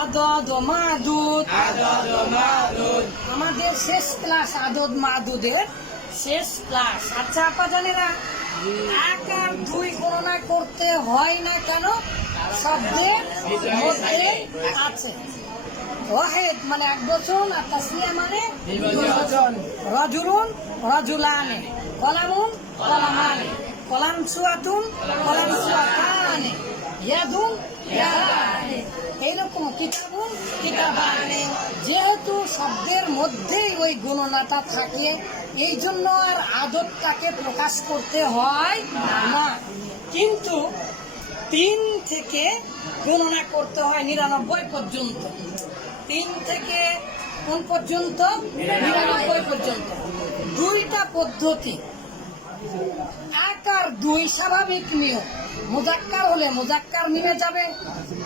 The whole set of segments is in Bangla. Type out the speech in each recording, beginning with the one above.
আদদ মাদুদ। আমাদের শেষ ক্লাস আদদ মাদুদের শেষ ক্লাস। আচ্ছা আপা জানেরা, 1 আর 2 গণনা করতে হয় না কেন? শব্দের মধ্যে আছে। ওয়াহিদ মানে এক বচন, আর তাসনিয়া মানে দুই বচন। রজুলুন রজুলানে, কলামুন কলামানে, কলামসুয়াতুন কলামসুয়াতানে, ইয়াদুন ইয়াদানে, এইরকম কিতাবুন কিতাবানে। যেহেতু শব্দের মধ্যেই ওই গণনাটা থাকে, এই জন্য আর আদতটাকে প্রকাশ করতে হয় না। কিন্তু 3 থেকে গণনা করতে হয় 99 পর্যন্ত। 3 থেকে কোন পর্যন্ত? 99 পর্যন্ত। 2টা পদ্ধতি। 1 আর 2 স্বাভাবিক নিয়ম। মুজাক্কার হলে মুজাক্কার নেমে যাবে,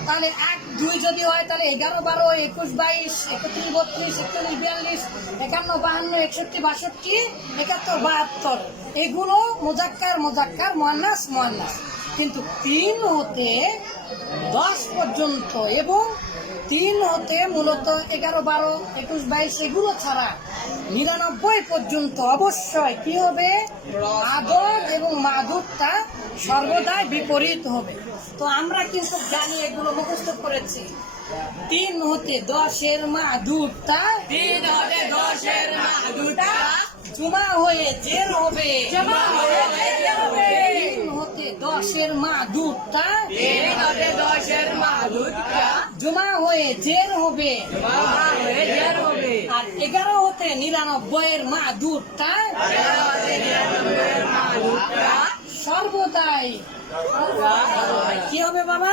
তাহলে 1 2 যদি হয় তাহলে 11 12 21 22 31 32 41 42 51 52 61 62 71 72 এগুলো মুজাক্কার মুজাক্কার, মুয়ান্নাস মুয়ান্নাস। কিন্তু 3 হতে 10 পর্যন্ত এবং 3 হতে মূলত 11 12 21 22 এগুলো ছাড়া 99 পর্যন্ত অবশ্যই কি হবে? আদদ এবং মাদুদটা সর্বদাই বিপরীত হবে। তো আমরা কিন্তু জানি, এগুলো মুখস্থ করেছি। 3 হতে 10-এর মাদুদটা, 3 হতে 10-এর মাদুদটা জমা হয়ে জের হবে। 3 হতে 10-এর মাদুদটা, 3 হতে 10-এর মাদুদটা জমা হয়ে জের হবে। আর 11 হতে 99-এর মাদুদটা সর্বদাই কি হবে বাবা?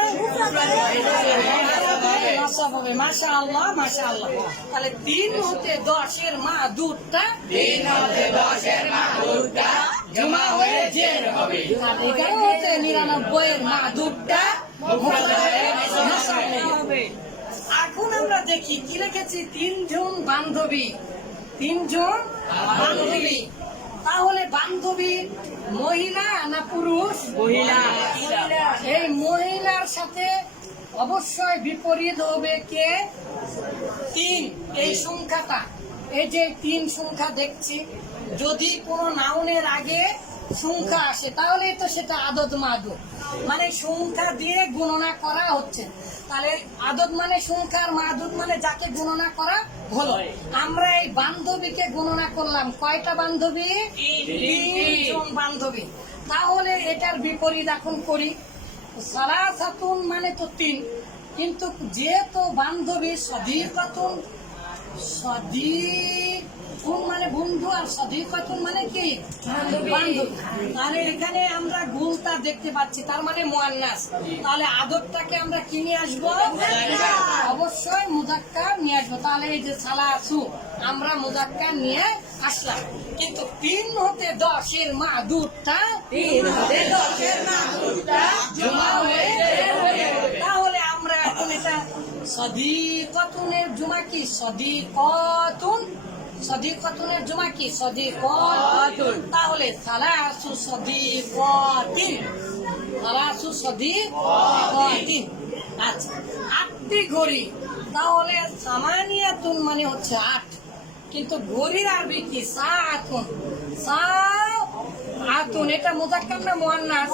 নসব হবে। মাশাআল্লাহ মাশাআল্লাহ। তাহলে 3 হতে 10-এর মাদুদটা, 3 হতে 10-এর মাদুদটা জমা হয়ে জের হবে। আর 11 হতে 99-এর মাদুদটা নসব হবে। এখন আমরা দেখি কি লিখেছি? 3 জন বান্ধবী। 3 জন বান্ধবী। তাহলে বান্ধবী মহিলা না পুরুষ? মহিলা। এই মহিলার সাথে অবশ্যই বিপরীত হবে কে? 3। এই সংখ্যাটা, এই যে 3 সংখ্যা দেখছি, যদি কোনো নাউনের আগে সংখ্যা আসে তাহলে তো সেটা আদদ মাদুদ, মানে সংখ্যা দিয়ে গণনা করা হচ্ছে। তাহলে আদদ মানে সংখ্যা, আর মাদুদ মানে যাকে গণনা করা হলো। আমরা এই বান্ধবীকে গণনা করলাম। কয়টা বান্ধবী? 3 জন বান্ধবী। তাহলে এটার বিপরীত এখন করি। সালাসাতুন মানে তো 3, কিন্তু যেহেতু বান্ধবী সদীকাতুন, সদীকুন মানে বন্ধু, আর সদীকাতুন মানে কি? বান্ধবী। তাহলে এখানে আমরা গুলটা দেখতে পাচ্ছি, তার মানে মুয়ান্নাস। তাহলে আদবটাকে আমরা কি নিয়ে আসবো? অবশ্যই মুজাক্কার নিয়ে আসবো। তাহলে এই যে সালাসু আমরা মুজাক্কার নিয়ে আসলাম। কিন্তু 3 হতে 10-এর মাদুদটা, 3 হতে 10-এর মাদুদটা জমা হয়ে জের হবে। তাহলে আমরা এখন এটা সদীকাতুনের জমা কি? সদীকাতুন। সদীকাতুনের জমা কি? সদীকাতুন। তাহলে সালাসু সদীকাতিন, সালাসু সদীকাতিন। আচ্ছা, 8টি ঘড়ি। তাহলে সামানিয়াতুন মানে হচ্ছে 8, কিন্তু ঘড়ির আরবি কি? সাআতুন। সাআতুন এটা মুজাক্কার না মুয়ান্নাস?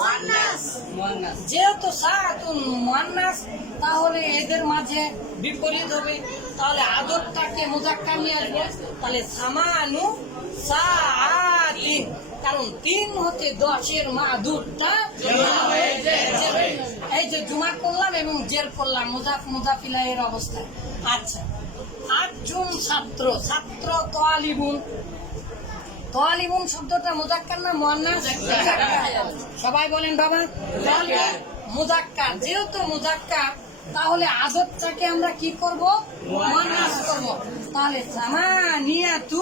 মুয়ান্নাস। যেহেতু সাআতুন মুয়ান্নাস, তাহলে এদের মাঝে বিপরীত হবে। তাহলে আদরটাকে মুজাক্কার নিয়ে আসবো। তাহলে সামানু সাআতিন, কারণ 3 হতে 10-এর মাদুদটা জমা হয়ে জের হবে। এই যে জুমা করলাম এবং জের করলাম মুজাফ মুজাফিলাইয়ের অবস্থায়। আচ্ছা, 8 জন ছাত্র। ছাত্র তালিবুন। তালিবুন শব্দটা মুজাক্কার না মুয়ান্নাস? সবাই বলেন বাবা। মুজাক্কার। যেহেতু মুজাক্কার, তাহলে আদতটাকে আমরা কি করব? মুয়ান্নাস করব। তাহলে সামানিয়াতু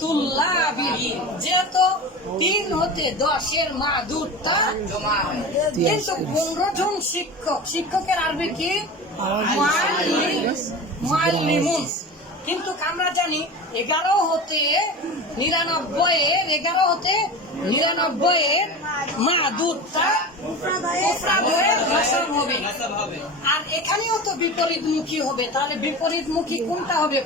তুল্লাবিন। যেহেতু 3 হতে 10-এর মাদুদটা জমা হয়। কিন্তু 15 জন শিক্ষক। শিক্ষকের আরবি কি? মুআল্লিমুন। কিন্তু আমরা জানি 11 হতে 99-এর মাদুদটা মুফরাদ হয়ে নসব হবে। আর এখানেও তো বিপরীতমুখী হবে, তাহলে বিপরীতমুখী কোনটা হবে?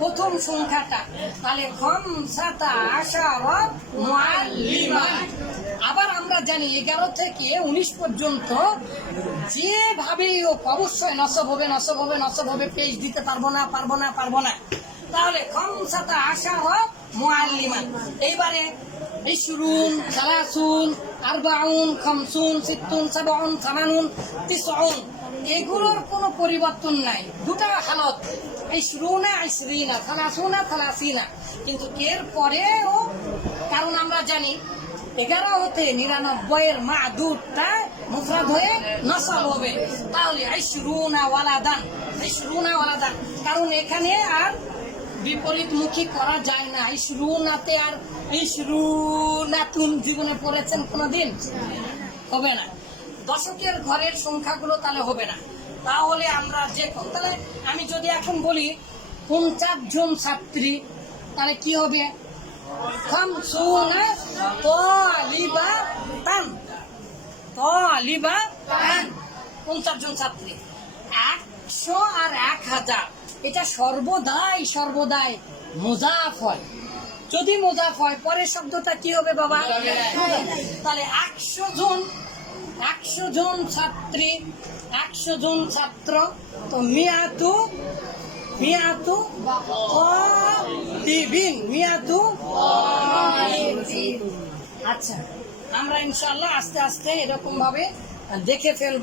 প্রথম সংখ্যাটা। তাহলে খামসাতা আশারা মুআল্লিমান। আবার আমরা জানি 11 থেকে 19 পর্যন্ত যেভাবেই হোক অবশ্যই নসব হবে, পেজ দিতে পারবো না। তাহলে খামসাতা আশারা মুআল্লিমান। এইবারে 20, 30, 40, 50, 60, 70, 80, 90 এগুলোর কোনো পরিবর্তন নাই, দুটা হালত 20, 20, 30, 30। কিন্তু এর পরেও, কারণ আমরা জানি 11 হতে 99 মাদুদটা মুফরাদ হয়ে নসব হবে। তাহলে 20 ওয়ালাদান, কারণ এখানে আর বিপরীতমুখী করা যায় না। 20 আর 20 জীবনে পড়েছেন কোনোদিন? হবে না। দশকের ঘরের সংখ্যাগুলো তাহলে হবে না। তাহলে আমরা তাহলে আমি যদি এখন বলি 50 জন ছাত্রী, তাহলে কি হবে? 50 তালিবাতান, 50 জন ছাত্রী। 100 আর 1000 এটা সর্বদাই মুজাফ হয়। যদি মুজাফ হয় পরের শব্দটা কি হবে বাবা? তাহলে 100 জন ছাত্রী, 100 জন ছাত্র, তো মিয়াতু আচ্ছা, আমরা ইনশাআল্লাহ আস্তে আস্তে এরকম ভাবে দেখে ফেলবো।